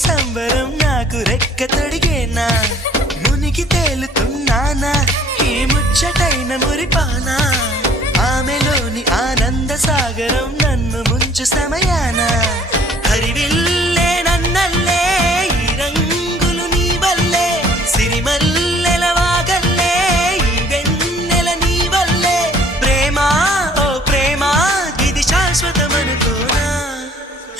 సంబరం నాకు రెక్క తొడిగేనా మునిగి తేలుతున్నానా ఈ ముచ్చటైన మురిపానా ఆమెలోని ఆనంద సాగరం నన్ను ముంచు సమయానా